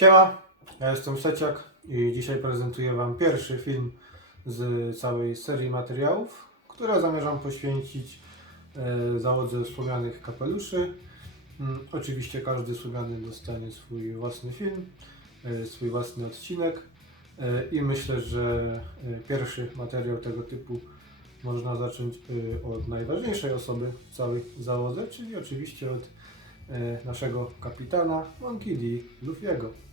Siema, ja jestem Seciak i dzisiaj prezentuję Wam pierwszy film z całej serii materiałów, które zamierzam poświęcić e, załodze wspomnianych kapeluszy. Mm, Oczywiście każdy wspomniany dostanie swój własny film, e, swój własny odcinek e, i myślę, że pierwszy materiał tego typu można zacząć od najważniejszej osoby w całej załodze, czyli oczywiście od naszego kapitana Monkey D. Luffy'ego.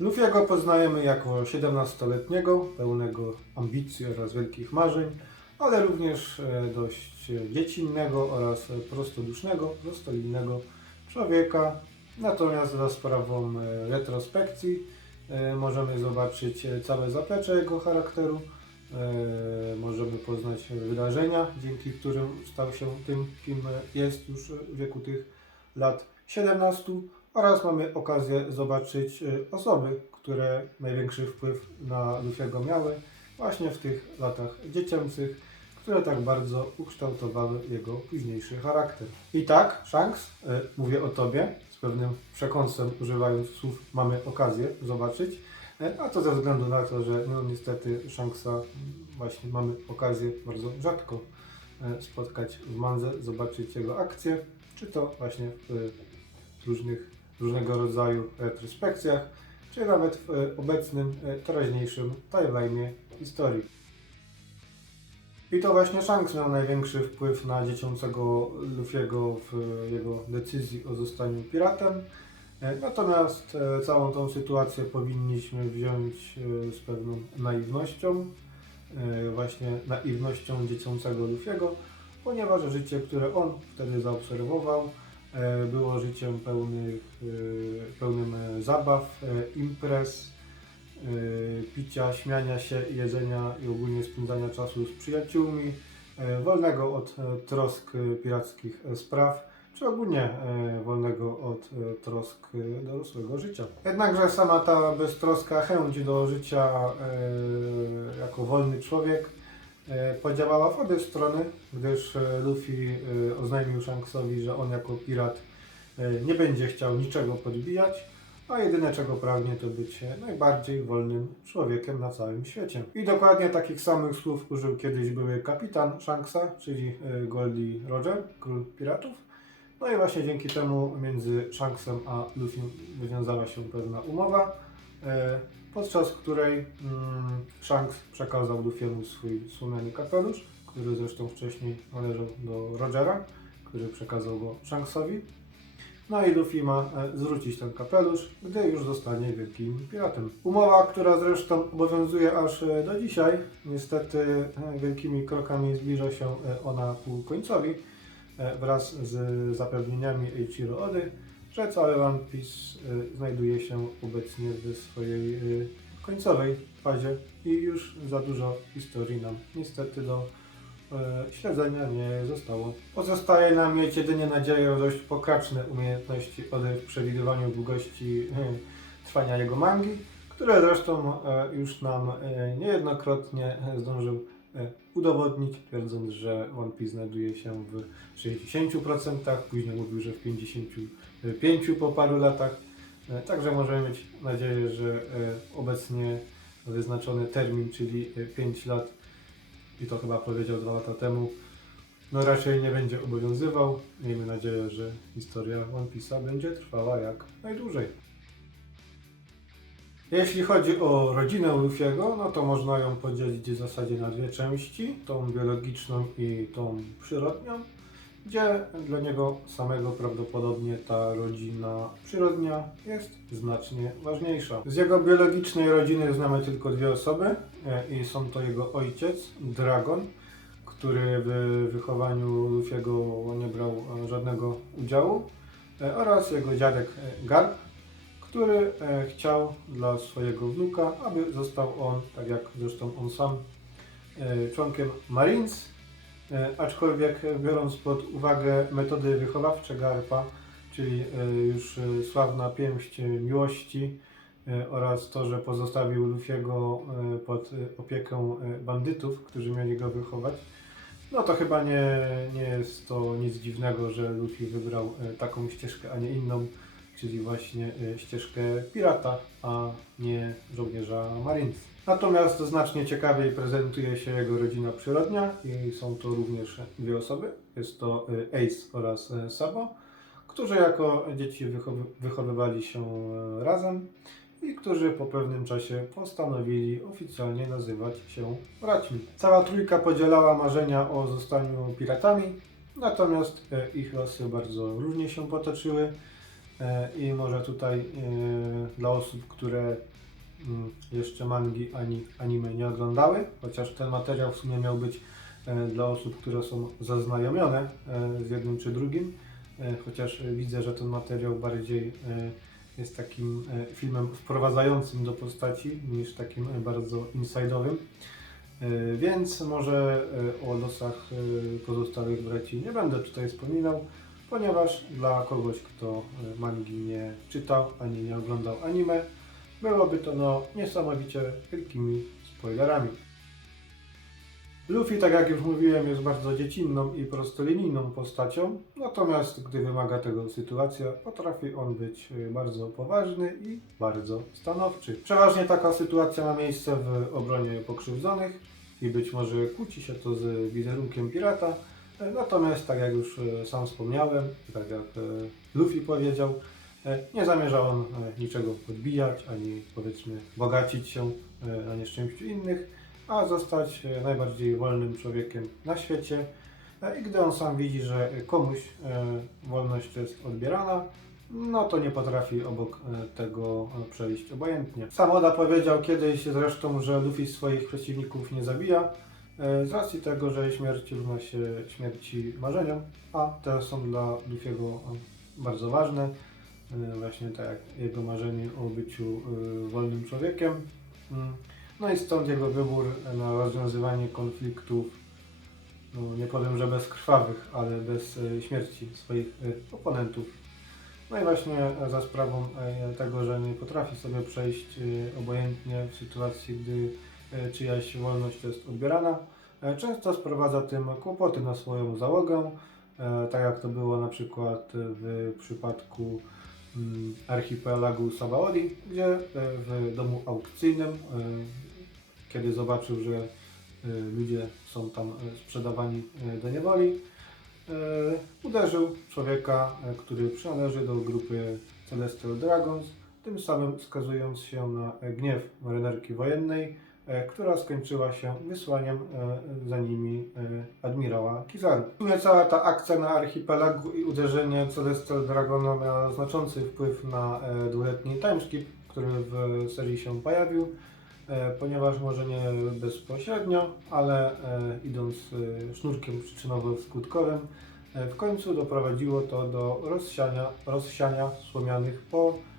Luffy'ego poznajemy jako 17-letniego, pełnego ambicji oraz wielkich marzeń, ale również e, dość dziecinnego oraz prostodusznego, prostolinnego człowieka. Natomiast za sprawą e, retrospekcji e, możemy zobaczyć całe zaplecze jego charakteru. Możemy poznać wydarzenia, dzięki którym stał się tym, kim jest już w wieku tych lat 17 oraz mamy okazję zobaczyć e, osoby, które największy wpływ na Luffy'ego miały właśnie w tych latach dziecięcych, które tak bardzo ukształtowały jego późniejszy charakter. I tak, Shanks, e, mówię o Tobie, z pewnym przekąsem używając słów mamy okazję zobaczyć, e, a to ze względu na to, że no niestety Shanksa właśnie mamy okazję bardzo rzadko spotkać w Mandze, zobaczyć jego akcje, czy to właśnie w różnych, różnego rodzaju retrospekcjach, czy nawet w e, obecnym, e, teraźniejszym timeline'ie historii. I to właśnie Shanks miał największy wpływ na dziecięcego Luffy'ego w e, jego decyzji o zostaniu piratem. Natomiast całą tą sytuację powinniśmy wziąć z pewną naiwnością, właśnie naiwnością dziecięcego Luffy'ego, ponieważ życie, które on wtedy zaobserwował, było życiem pełnych, e, pełnym e, zabaw, e, imprez, e, picia, śmiania się, jedzenia i ogólnie spędzania czasu z przyjaciółmi, e, wolnego od e, trosk e, pirackich e, spraw, czy ogólnie e, wolnego od e, trosk e, dorosłego życia. Jednakże sama ta beztroska chęć do życia e, jako wolny człowiek e, podziałała w obie strony, gdyż e, Luffy e, oznajmił Shanksowi, że on jako pirat e, nie będzie chciał niczego podbijać, a jedyne czego pragnie to być e, najbardziej wolnym człowiekiem na całym świecie. I dokładnie takich samych słów użył kiedyś były kapitan Shanksa, czyli e, Goldie Roger, król piratów. No i właśnie dzięki temu między Shanksem a Luffy wywiązała się pewna umowa, e, podczas której mm, Shanks przekazał Luffy'emu swój słomiany kapelusz, który zresztą wcześniej należał do Rogera, który przekazał go Shanksowi. No i Luffy ma e, zwrócić ten kapelusz, gdy już zostanie wielkim piratem. Umowa, która zresztą obowiązuje aż e, do dzisiaj, niestety e, wielkimi krokami zbliża się ona ku końcowi wraz z zapewnieniami Eiichiro Ody, że cały One Piece e, znajduje się obecnie w swojej e, końcowej fazie i już za dużo historii nam niestety do e, śledzenia nie zostało. Pozostaje nam mieć jedynie nadzieję o dość pokraczne umiejętności Ody w przewidywaniu długości trwania jego mangi, które zresztą już nam niejednokrotnie zdążył udowodnić, twierdząc, że One Piece znajduje się w 60%, później mówił, że w 55% po paru latach. E, Także możemy mieć nadzieję, że e, obecnie wyznaczony termin, czyli 5 lat, i to chyba powiedział 2 lata temu, no raczej nie będzie obowiązywał. Miejmy nadzieję, że historia One Piece'a będzie trwała jak najdłużej. Jeśli chodzi o rodzinę Luffy'ego, no to można ją podzielić w zasadzie na dwie części, tą biologiczną i tą przyrodnią, gdzie dla niego samego prawdopodobnie ta rodzina przyrodnia jest znacznie ważniejsza. Z jego biologicznej rodziny znamy tylko dwie osoby e, i są to jego ojciec, Dragon, który w wychowaniu Luffy'ego nie brał e, żadnego udziału, e, oraz jego dziadek Garp, który e, chciał dla swojego wnuka, aby został on, tak jak zresztą on sam, e, członkiem Marines, e, aczkolwiek biorąc pod uwagę metody wychowawcze Garpa, czyli już sławna pięść miłości oraz to, że pozostawił Luffy'ego e, pod opieką e, bandytów, którzy mieli go wychować, no to chyba nie, nie jest to nic dziwnego, że Luffy wybrał taką ścieżkę, a nie inną, czyli właśnie e, ścieżkę pirata, a nie żołnierza Marines. Natomiast znacznie ciekawiej prezentuje się jego rodzina przyrodnia i są to również dwie osoby. Jest to e, Ace oraz e, Sabo, którzy jako dzieci wychowy- wychowywali się razem i którzy po pewnym czasie postanowili oficjalnie nazywać się braćmi. Cała trójka podzielała marzenia o zostaniu piratami, natomiast ich losy bardzo różnie się potoczyły i może tutaj e, dla osób, które mm, jeszcze mangi ani anime nie oglądały, chociaż ten materiał w sumie miał być e, dla osób, które są zaznajomione e, z jednym czy drugim, e, chociaż e, widzę, że ten materiał bardziej e, jest takim e, filmem wprowadzającym do postaci niż takim e, bardzo inside'owym. E, Więc może e, o losach e, pozostałych braci nie będę tutaj wspominał, ponieważ dla kogoś, kto e, mangi nie czytał ani nie oglądał anime, byłoby to no niesamowicie wielkimi spoilerami. Luffy, tak jak już mówiłem, jest bardzo dziecinną i prostolinijną postacią, natomiast gdy wymaga tego sytuacja, potrafi on być y, bardzo poważny i bardzo stanowczy. Przeważnie taka sytuacja ma miejsce w obronie pokrzywdzonych i być może kłóci się to z wizerunkiem pirata, e, natomiast tak jak już e, sam wspomniałem, tak jak e, Luffy powiedział, e, nie zamierza on e, niczego podbijać, ani powiedzmy bogacić się na nieszczęściu innych, a zostać najbardziej wolnym człowiekiem na świecie. I gdy on sam widzi, że komuś wolność jest odbierana, no to nie potrafi obok tego przejść obojętnie. Sam Oda powiedział kiedyś zresztą, że Luffy swoich przeciwników nie zabija, z racji tego, że śmierć równa się śmierci marzeniom, a te są dla Luffy'ego e, bardzo ważne. E, Właśnie tak jak jego marzenie o byciu e, wolnym człowiekiem. Mm. No i stąd jego wybór na rozwiązywanie konfliktów, no nie powiem, że bezkrwawych, ale bez e, śmierci swoich e, oponentów. No i właśnie e, za sprawą e, tego, że nie potrafi sobie przejść e, obojętnie w sytuacji, gdy e, czyjaś wolność jest odbierana, e, często sprowadza tym kłopoty na swoją załogę, e, tak jak to było na przykład w przypadku mm, archipelagu Sabaody, gdzie e, w domu aukcyjnym, e, kiedy zobaczył, że e, ludzie są tam e, sprzedawani e, do niewoli, e, uderzył człowieka, e, który przynależy do grupy Celestial Dragons, tym samym wskazując się na e, gniew marynarki wojennej, e, która skończyła się wysłaniem e, za nimi e, admirała Kizaru. Cała ta akcja na archipelagu i uderzenie Celestial Dragona miała znaczący wpływ na e, dwuletni timeskip, który w serii się pojawił, e, ponieważ może nie bezpośrednio, ale e, idąc e, sznurkiem przyczynowo-skutkowym, e, w końcu doprowadziło to do rozsiania, rozsiania słomianych po e,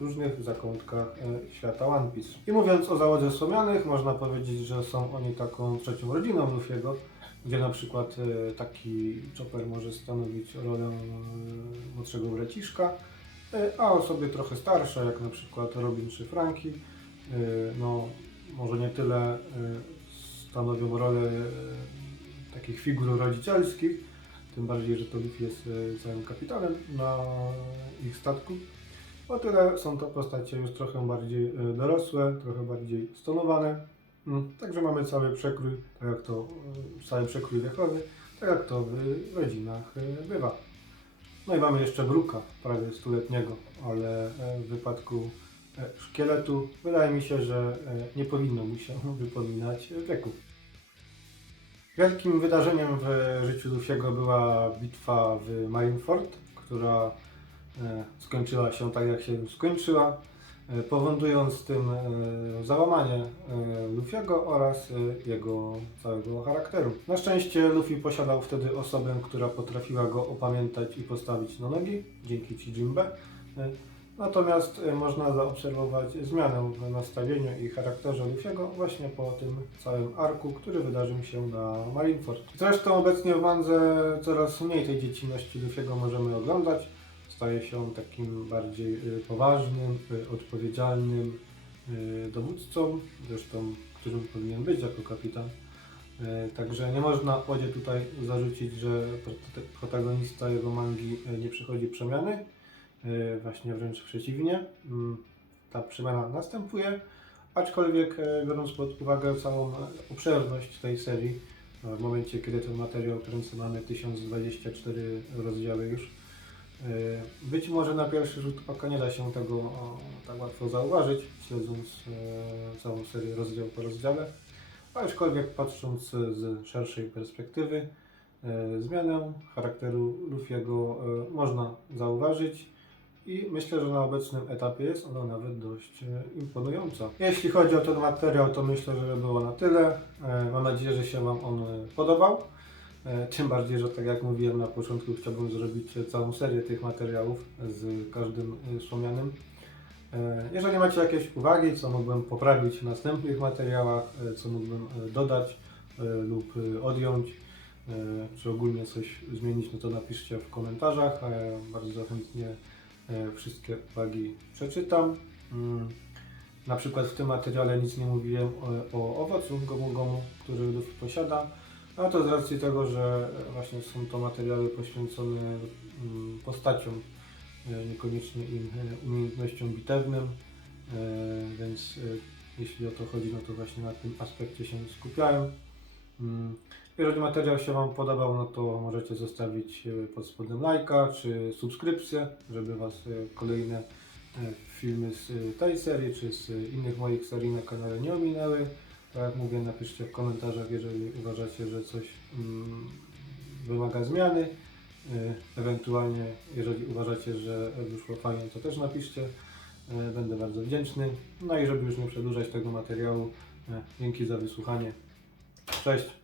różnych zakątkach e, świata One Piece. I mówiąc o załodze słomianych, można powiedzieć, że są oni taką trzecią rodziną Luffy'ego, gdzie na przykład e, taki chopper może stanowić rolę e, młodszego braciszka, e, a osoby trochę starsze, jak na przykład Robin czy Frankie, e, no może nie tyle e, stanowią rolę e, takich figur rodzicielskich, tym bardziej, że to Luffy jest e, całym kapitanem na ich statku. O tyle są to postacie już trochę bardziej e, dorosłe, trochę bardziej stonowane. Mm, Także mamy cały przekrój, tak jak to, e, cały przekrój wiekowy, tak jak to w rodzinach e, bywa. No i mamy jeszcze Bruka, prawie stuletniego, ale w wypadku szkieletu wydaje mi się, że nie powinno mu się wypominać wieku. Wielkim wydarzeniem w życiu Luffy'ego była bitwa w Marineford, która skończyła się tak, jak się skończyła, e, powodując tym e, załamanie e, Luffy'ego oraz e, jego całego charakteru. Na szczęście Luffy posiadał wtedy osobę, która potrafiła go opamiętać i postawić na nogi, dzięki Chijimbe. E, Natomiast e, można zaobserwować zmianę w nastawieniu i charakterze Luffy'ego właśnie po tym całym arku, który wydarzył się na Marineford. Zresztą obecnie w mandze coraz mniej tej dziecinności Luffy'ego możemy oglądać. Staje się on takim bardziej y, poważnym, y, odpowiedzialnym y, dowódcą, zresztą którym powinien być jako kapitan. Także nie można Odzie tutaj zarzucić, że prot- protagonista jego mangi nie przechodzi przemiany właśnie wręcz przeciwnie. Mm, Ta przemiana następuje, aczkolwiek biorąc pod uwagę całą obszerność tej serii, w momencie kiedy ten materiał kręcę mamy 1024 rozdziały już, być może na pierwszy rzut oka nie da się tego tak łatwo zauważyć, śledząc e, całą serię rozdział po rozdziale, aczkolwiek patrząc z szerszej perspektywy, e, zmianę charakteru Luffy'ego można zauważyć i myślę, że na obecnym etapie jest ona nawet dość imponująca. Jeśli chodzi o ten materiał, to myślę, że było na tyle. Mam nadzieję, że się Wam on podobał. E, Tym bardziej, że tak jak mówiłem na początku, chciałbym zrobić całą serię tych materiałów z każdym e, wspomnianym. E, Jeżeli macie jakieś uwagi, co mógłbym poprawić w następnych materiałach, co mógłbym dodać lub odjąć, czy ogólnie coś zmienić, no to napiszcie w komentarzach. e, Bardzo chętnie wszystkie uwagi przeczytam. Mm, Na przykład w tym materiale nic nie mówiłem o, o owocu gomu gomu, który Luffy posiada. A to z racji tego, że właśnie są to materiały poświęcone mm, postaciom, e, niekoniecznie im e, umiejętnościom bitewnym, e, więc jeśli o to chodzi, no to właśnie na tym aspekcie się skupiałem. Mm, Jeżeli materiał się Wam podobał, no to możecie zostawić pod spodem lajka czy subskrypcję, żeby Was kolejne filmy z tej serii czy z innych moich serii na kanale nie ominęły. Tak jak mówię, napiszcie w komentarzach, jeżeli uważacie, że coś mm, wymaga zmiany. E, Ewentualnie, jeżeli uważacie, że wyszło fajnie, to też napiszcie. E, Będę bardzo wdzięczny. No i żeby już nie przedłużać tego materiału, e, dzięki za wysłuchanie. Cześć!